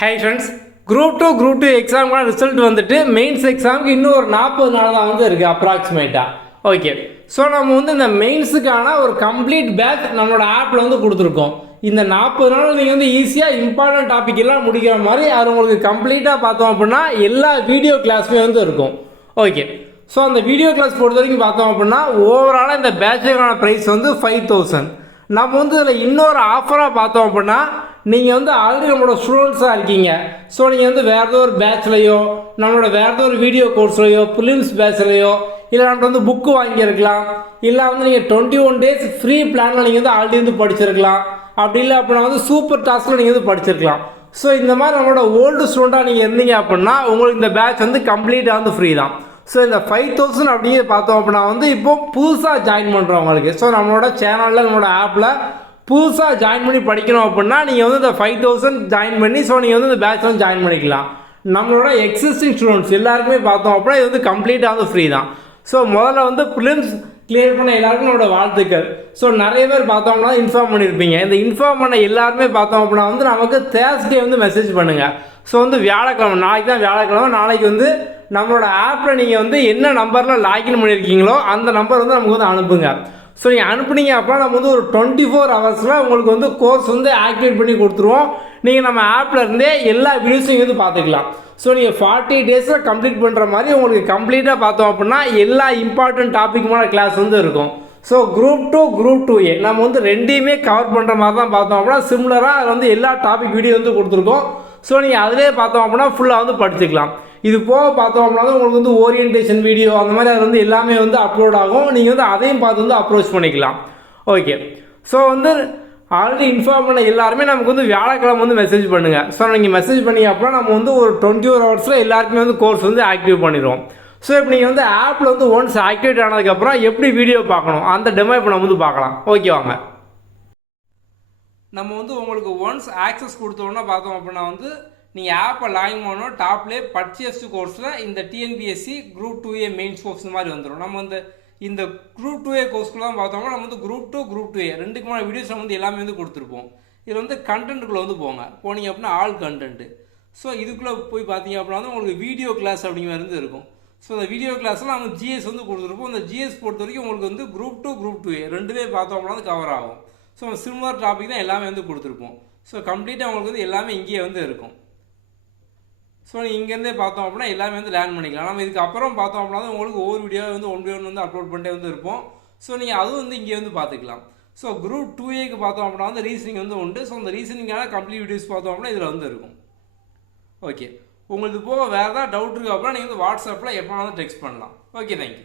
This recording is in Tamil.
ஹாய் ஃப்ரெண்ட்ஸ், குரூப் டூ எக்ஸாமுக்கான ரிசல்ட் வந்துட்டு மெயின்ஸ் எக்ஸாமுக்கு இன்னும் ஒரு 40 நாள் தான் வந்து இருக்குது அப்ராக்சிமேட்டாக. ஓகே, ஸோ நம்ம வந்து இந்த மெயின்ஸுக்கான ஒரு கம்ப்ளீட் பேட்ச் நம்மளோட ஆப்பில் வந்து கொடுத்துருக்கோம். இந்த 40 நாள் நீங்கள் வந்து ஈஸியாக இம்பார்ட்டன்ட் டாபிக் எல்லாம் முடிக்கிற மாதிரி அது உங்களுக்கு கம்ப்ளீட்டாக பார்த்தோம் அப்படின்னா எல்லா வீடியோ கிளாஸுமே வந்து இருக்கும். ஓகே, ஸோ அந்த வீடியோ கிளாஸ் பொறுத்த வரைக்கும் பார்த்தோம் அப்படின்னா ஓவராலாக இந்த பேட்சுக்கான ப்ரைஸ் வந்து 5000. நம்ம வந்து இதில் இன்னொரு ஆஃபராக பார்த்தோம் அப்படின்னா நீங்கள் வந்து ஆல்ரெடி நம்மளோட ஸ்டூடெண்ட்ஸாக இருக்கீங்க. ஸோ நீங்கள் வந்து வேறு ஏதோ ஒரு பேட்ச்லையோ நம்மளோட வேறு ஏதோ ஒரு வீடியோ கோர்ஸ்லையோ ப்ரிலிம்ஸ் பேட்ச்லையோ இல்லை நம்மகிட்ட வந்து புக்கு வாங்கியிருக்கலாம், இல்லை வந்து நீங்கள் 21 days ஃப்ரீ பிளானில் நீங்கள் வந்து ஆல்ரெடி வந்து படிச்சிருக்கலாம், அப்படி இல்லை அப்படின்னா வந்து சூப்பர் டாஸ்கில் நீங்கள் வந்து படிச்சிருக்கலாம். ஸோ இந்த மாதிரி நம்மளோட ஓல்டு ஸ்டூடெண்ட்டாக நீங்கள் இருந்தீங்க அப்படின்னா உங்களுக்கு இந்த பேட்ச் வந்து கம்ப்ளீட்டாக வந்து ஃப்ரீ தான். ஸோ இந்த 5000 அப்படியே பார்த்தோம் அப்படின்னா வந்து இப்போது புதுசாக ஜாயின் பண்ணுறவங்களுக்கு, ஸோ நம்மளோட சேனலில் நம்மளோட ஆப்பில் புதுசாக ஜாயின் பண்ணி படிக்கணும் அப்படின்னா நீங்கள் வந்து இந்த 5000 ஜாயின் பண்ணி ஸோ நீங்கள் வந்து இந்த பேட்ச் வந்து ஜாயின் பண்ணிக்கலாம். நம்மளோட எக்ஸிஸ்டிங் ஸ்டூடெண்ட்ஸ் எல்லாருக்குமே பார்த்தோம் அப்படின்னா இது வந்து கம்ப்ளீட்டாக வந்து ஃப்ரீ தான். ஸோ முதல்ல வந்து ப்ரிலிம்ஸ் கிளியர் பண்ண எல்லாருக்கும் என்னோட வாழ்த்துக்கள். ஸோ நிறைய பேர் பார்த்தோம்னா இன்ஃபார்ம் பண்ணியிருப்பீங்க. இந்த இன்ஃபார்ம் பண்ண எல்லாருமே பார்த்தோம் அப்படின்னா வந்து நமக்கு தேர்ஸ்டே வந்து மெசேஜ் பண்ணுங்கள். ஸோ வந்து வியாழக்கிழமை, நாளைக்கு தான் வியாழக்கிழமை, நாளைக்கு வந்து நம்மளோட ஆப்பில் நீங்கள் வந்து என்ன நம்பரில் லாகின் பண்ணியிருக்கீங்களோ அந்த நம்பர் வந்து நமக்கு வந்து அனுப்புங்க. ஸோ நீங்கள் அனுப்புனீங்க அப்படின்னா நம்ம வந்து ஒரு 24 hours உங்களுக்கு வந்து கோர்ஸ் வந்து ஆக்டிவேட் பண்ணி கொடுத்துருவோம். நீங்கள் நம்ம ஆப்பில் இருந்தே எல்லா வீடியோஸையும் வந்து பார்த்துக்கலாம். ஸோ நீங்கள் 40 days கம்ப்ளீட் பண்ணுற மாதிரி உங்களுக்கு கம்ப்ளீட்டாக பார்த்தோம் அப்படின்னா எல்லா இம்பார்ட்டன்ட் டாப்பிக்குமான கிளாஸ் வந்து இருக்கும். ஸோ குரூப் 2A நம்ம வந்து ரெண்டையுமே கவர் பண்ணுற மாதிரி தான் பார்த்தோம் அப்படின்னா சிமிலராக அது வந்து எல்லா டாபிக் வீடியோ வந்து கொடுத்துருக்கோம். ஸோ நீங்கள் அதிலே பார்த்தோம் அப்படின்னா ஃபுல்லாக வந்து படிச்சுக்கலாம். இது போக பார்த்தோம் அப்படின்னா உங்களுக்கு வந்து ஓரியன்டேஷன் வீடியோ அந்த மாதிரி அது வந்து எல்லாமே வந்து அப்லோட் ஆகும். நீங்கள் வந்து அதையும் பார்த்து வந்து அப்ரோச் பண்ணிக்கலாம். ஓகே, ஸோ வந்து ஆல்ரெடி இன்ஃபார்ம் பண்ண எல்லாருமே நமக்கு வந்து வியாழக்கிழமை வந்து மெசேஜ் பண்ணுங்கள். ஸோ நீங்கள் மெசேஜ் பண்ணி அப்படின்னா நம்ம வந்து ஒரு 24 hours எல்லாருக்குமே வந்து கோர்ஸ் வந்து ஆக்டிவ் பண்ணிடுவோம். ஸோ இப்போ நீங்கள் வந்து ஆப்பில் வந்து ஒன்ஸ் ஆக்டிவேட் ஆனதுக்கப்புறம் எப்படி வீடியோ பார்க்கணும் அந்த டெமோ இப்போ நம்ம வந்து பார்க்கலாம். ஓகே வாங்க. நம்ம வந்து உங்களுக்கு ஒன்ஸ் ஆக்சஸ் கொடுத்தோன்னா பார்த்தோம் அப்படின்னா வந்து நீங்கள் ஆப்பை லாகின் பண்ணணும். டாப்லேயே பர்ச்சேஸ்டு கோர்ஸில் இந்த TNPSC group 2A mains course மாதிரி வந்துடும். நம்ம வந்து இந்த குரூப் 2A கோர்ஸ்க்குள்ள தான் பார்த்தோம்னா நம்ம வந்து குரூப் 2A ரெண்டுக்குமான வீடியோஸ் நம்ம வந்து எல்லாமே வந்து கொடுத்துருப்போம். இதில் வந்து கண்டென்ட்டுக்குள்ளே வந்து போனீங்க அப்படின்னா ஆல் கண்டென்ட்டு. ஸோ இதுக்குள்ளே போய் பார்த்தீங்க அப்படின்னா வந்து உங்களுக்கு வீடியோ கிளாஸ் அப்படிங்கிற மாதிரி இருக்கும். ஸோ அந்த வீடியோ கிளாஸில் நம்ம ஜிஎஸ் வந்து கொடுத்துருப்போம். அந்த ஜிஎஸ் பொறுத்த வரைக்கும் உங்களுக்கு வந்து குரூப் 2A ரெண்டுமே பார்த்தோம் அப்படின்னா வந்து கவர் ஆகும். ஸோ சிமிலர் டாபிக் தான் எல்லாமே வந்து கொடுத்துருப்போம். ஸோ கம்ப்ளீட்டாக உங்களுக்கு வந்து எல்லாமே இங்கேயே வந்து இருக்கும். ஸோ நீங்கள் இங்கேருந்தே பார்த்தோம் அப்படின்னா எல்லாமே வந்து லேர்ன் பண்ணிக்கலாம். நம்ம இதுக்கு அப்புறம் பார்த்தோம் அப்படின்னா உங்களுக்கு ஒவ்வொரு வீடியோ வந்து 1 by 1 வந்து அப்லோட் பண்ணிட்டே வந்து இருப்போம். ஸோ நீங்கள் அதுவும் வந்து இங்கே வந்து பார்த்துக்கலாம். ஸோ குரூப் 2Aக்கு பார்த்தோம் அப்படின்னா வந்து ரீசனிங் வந்து உண்டு. ஸோ அந்த ரீசனிங்கான கம்ப்ளீட் வீடியோஸ் பார்த்தோம் அப்படின்னா இதில் வந்து இருக்கும். ஓகே, உங்களுக்கு போக வேறு ஏதாவது டவுட் இருக்குது அப்படின்னா நீங்கள் வந்து வாட்ஸ்அப்பில் எப்போ வந்து டெக்ஸ்ட் பண்ணலாம். Okay, thank you.